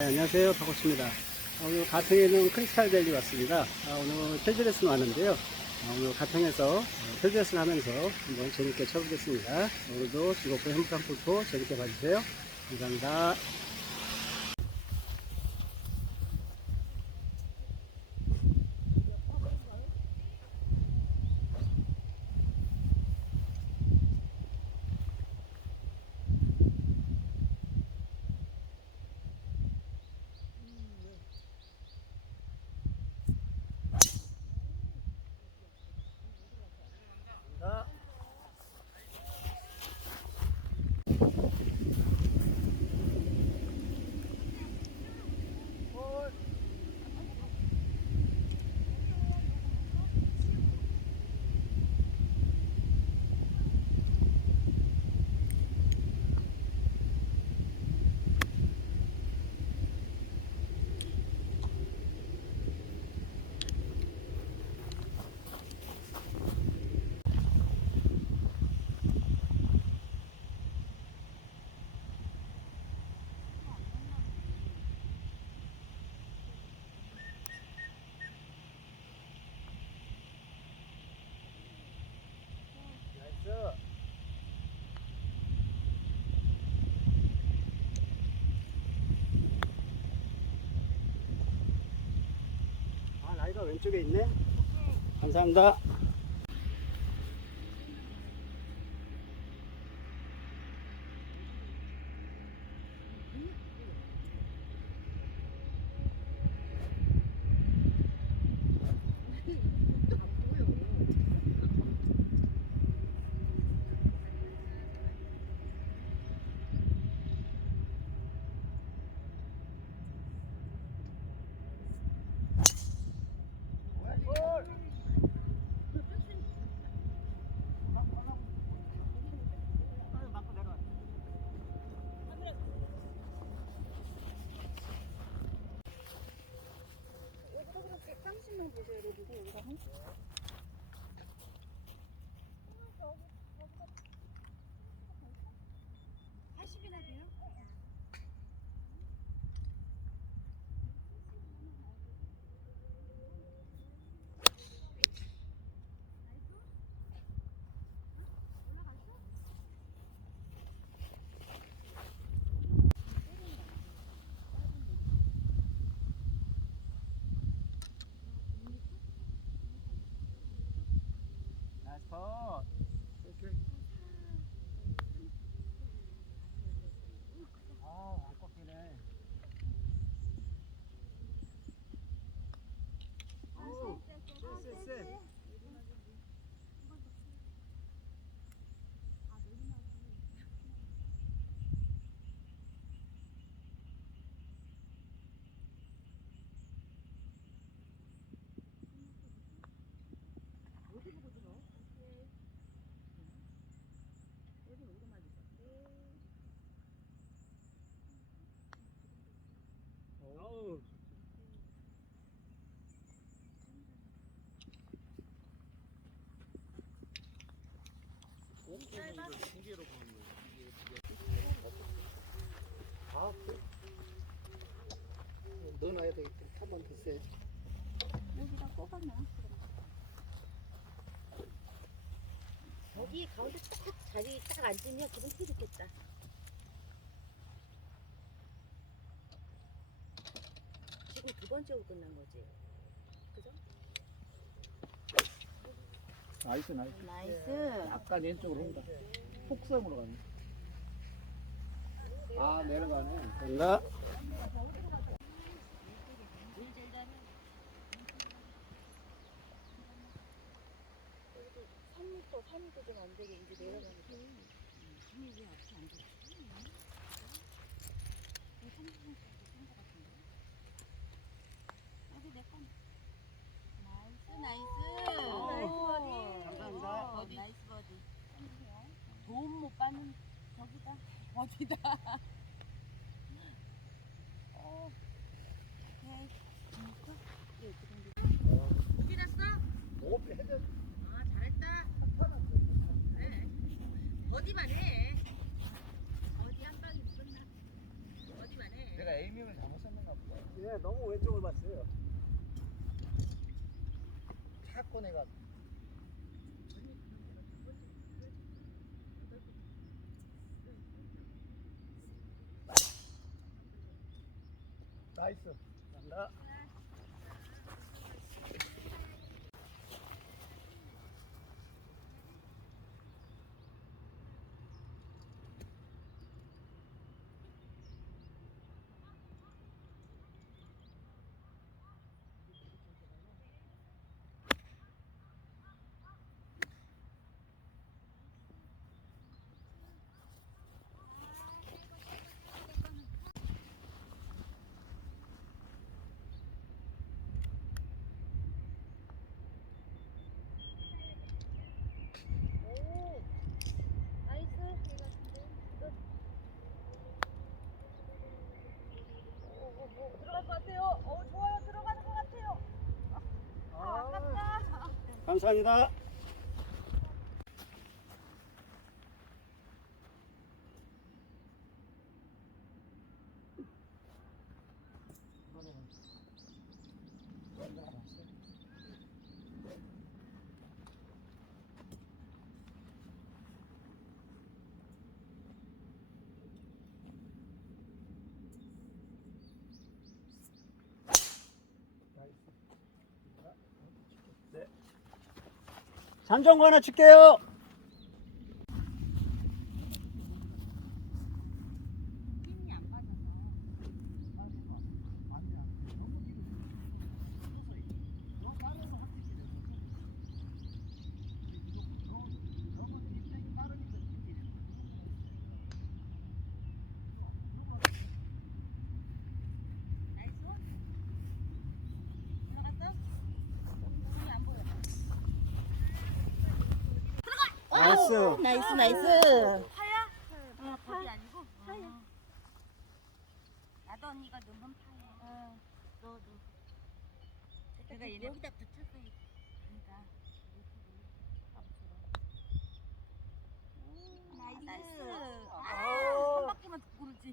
네, 안녕하세요. 박호수입니다. 아, 오늘 가평에 있는 크리스탈 밸리 왔습니다. 아, 오늘 필드 레슨 왔는데요. 아, 오늘 가평에서 어, 필드 레슨 하면서 한번 재밌게 쳐보겠습니다. 오늘도 즐겁고 행복한 골프 재밌게 봐주세요. 감사합니다. 왼쪽에 있네. 감사합니다. 나이스 컷. 오케이. 아, 안 꺾이네. 오, 쎄, 쎄, 쎄. 어우. 아, 그래? 넣어놔야 되겠다. 세. 여기다 꼽아놔 여기 가운데 딱 자리 딱 앉으면 기분 되게 좋겠다. 지금 두 번째로 끝난 거지. 그죠? 나이스, 나이스. 나이스 약간 왼쪽으로 온다. 폭성으로 가네. 아, 내려가네. 된다. 그래도 3m, 3m 좀안 되게 이제 내려가는 거. 힘이 왜 앞에 안 돼? 여기 내 건. 나이스 나이스 나이스 버디. 감사합니다. 버디 나이스 버디 도움 못 받는 저기다 버디다 어 오케이 재밌어? 예, 그 정도. 어디 났어? 오, 헤드. 아, 잘했다. 그래. 어디만 해. 어디 한 방이 끝나. 어디만 해. 내가 에이밍을 잘못 썼나? 쳤는데 너무 왼쪽을 봤어요. 자꾸 내가 나이스. 감사합니다. 오, 나이스. 오, 오, 오, 들어갈 것 같아요. 어, 좋아요. 들어가는 것 같아요. 아, 아깝다. 감사합니다. 잠정구 하나 칠게요. 힘이 안 빠져서. 나이스. 들어갔어? 공이 안 보여. 나이스. 나이스, 나이스. 파야? 아, 파이 아니고? 파야. 나도 언니가 넣으면 파야. 너도. 내가 얘네 여기다 붙였어. 그러니까. 나이스. 나이스. 아, 한 바퀴만 더 고르지.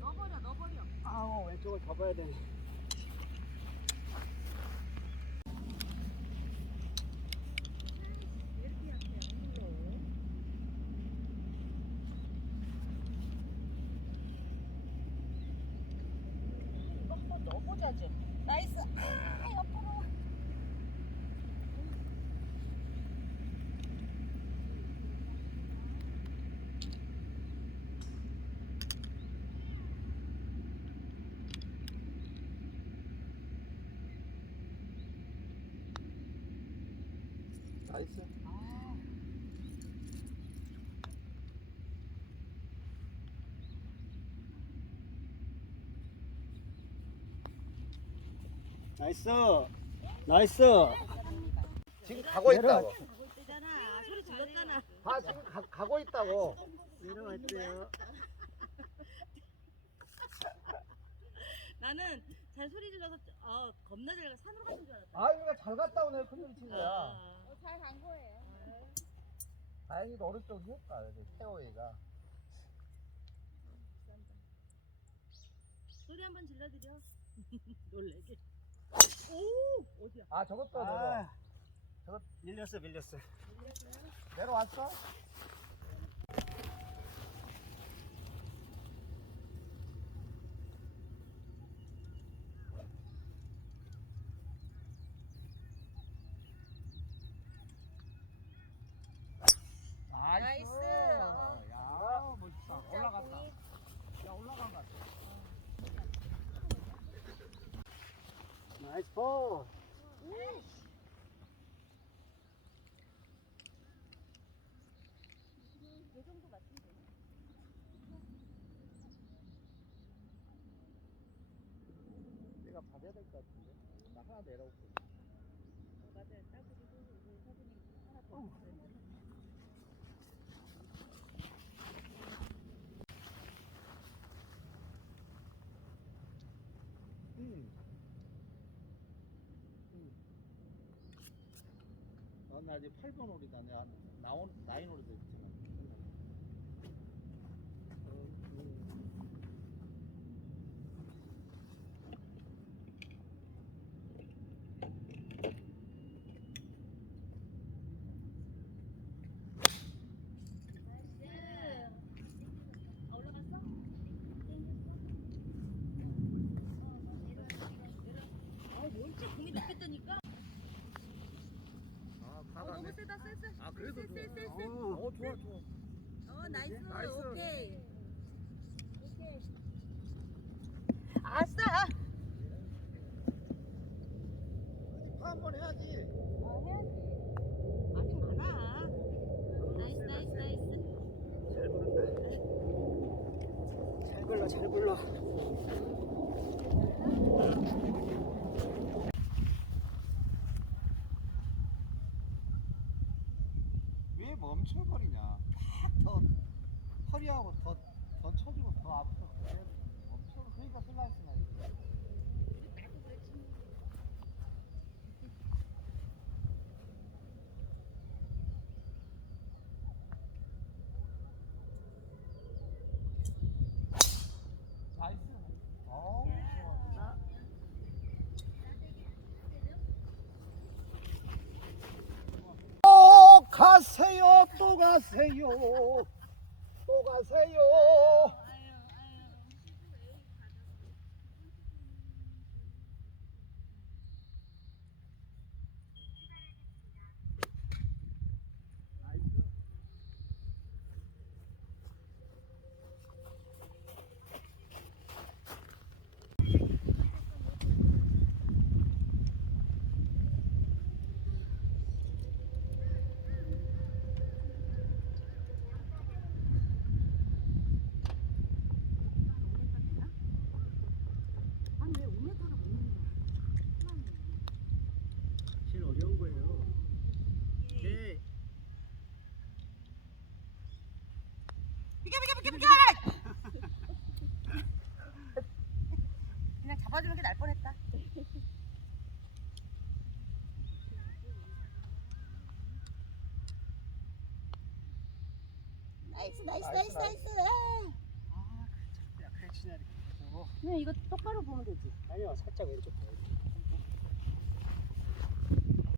넣어버려, 넣어버려. 아우 왼쪽을 접어야 되네. 이거 한번 넣어보자 좀. 나이스. 아, 옆으로. 나이스. 나이스. 나이스. 지금 가고 있다고. 소리 질렀잖아. 아 지금 가, 가고 있다고. 내려갈게요. 나는 잘 소리 질러서 어, 겁나 잘 가. 산으로 가는 줄 알았다. 아 이거 잘 갔다 오네 큰소리 친 거야. 어. 잘 간 거예요. 다행히도 오른쪽이 했다. 태호이가. 소리 한번 질러드려. 놀래게. 오 어디야? 아 저것도 내려. 아, 저거 밀렸어, 밀렸어. 내려왔어? 나이스. 야, 멋있다. 올라갔다. 야, 올라간 것 같아. 나이스 볼. 요 정도 맞추면 되나? 받아야 될 것 같은데. 나 하나 내려올게. 어, 맞아요. 이거 사진이 하나 더 있어요. 응. 응. 난 아직 8번 홀이다. 내가 나온 나인 홀도 있지만. 어, 음. 아, 올라갔어? 아, 뭘지 공이 높겠다니까. 아, 어, 가다네. 너무 세다 쎄쎄. 아, 그래도 좋아. 쎄쎄 쎄. 어, 어, 좋아, 좋아. 어 나이스. 나이스. 오케이. 아싸. 한번 해야지. 아, 해야지. 아직 많아. 나이스, 나이스, 나이스. 잘 부른다. 잘 굴러, 잘 굴러. 왜 멈춰버리냐? 탁더 허리하고 더, 더 쳐주고 더 앞으로 돼. 멈춰. 그러니까 슬라이스 나지. 나이스. 어, 좋아. 또 가세요, 또 가세요, 또 가세요. 아니 왜 5m를 못 넣냐? 제일 어려운 거예요. 오케이. 비켜 비켜 비켜 비켜. 그냥 잡아주는 게 날 뻔했다. 나이스 나이스 나이스, 나이스 나이스. 아, 그 자꾸 약하게 치냐, 이렇게. 저거. 그냥 이거 똑바로 보면 되지. 아니요, 살짝 왼쪽 봐요.